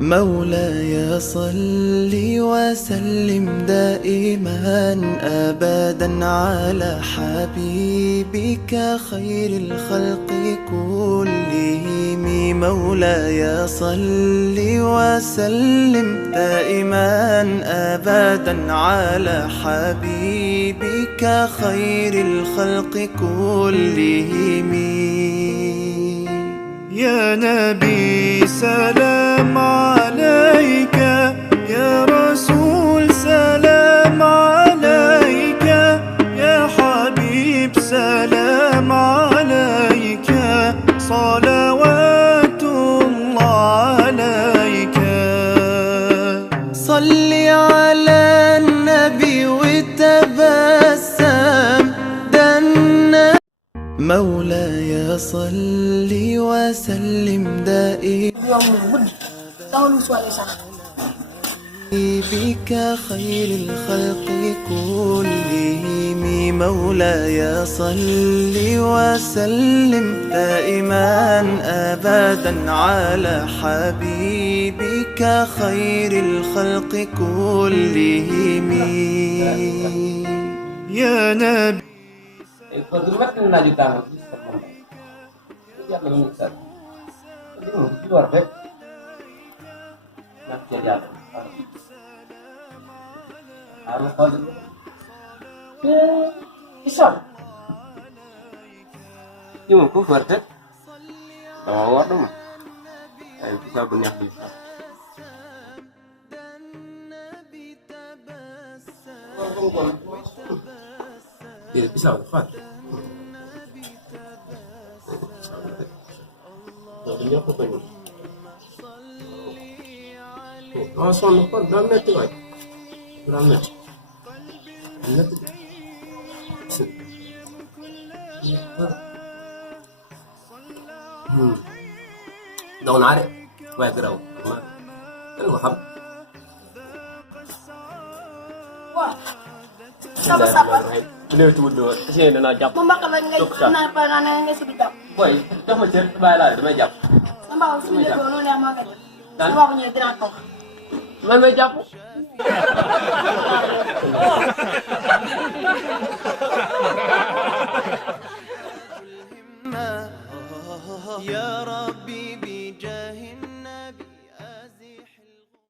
مولاي صل وسلم دائما أبدا على حبيبك خير الخلق كلهم. مولاي صل وسلم دائما أبدا على حبيبك خير الخلق كلهم. يا نبي سلام عليك، يا رسول سلام عليك، يا حبيب سلام عليك، صلوات الله عليك. صل على النبي وتبسم دنا. مولاي صل وسلم دائما بك خير الخلق كلهم. مولاي صل وسلم دائما أبدا على حبيبك خير الخلق كلهم. يا نبي Bagaimana lanjutan lagi teman-teman? Dia menyesal. Jadi mau di luar deh. Nak jadi apa? Harus tahu dulu. Bisa. Ini mau keluar deh. Bawa dong. Ayo bisa banyak bisa. Dia bisa apa? Tadinya apa ini? Langsung lupa drama itu kan? Drama. Lihat itu. Daun are, wah gerau. Kan paham? Wah, sama-sama. Beliau itu dulu, sini dan ajak. Membakalan kenapa nananya sebidang? Boy, dah macam bayar lah, ajak. Nambah sudah dulu yang makan. Semua punya dinato. Mana ajak?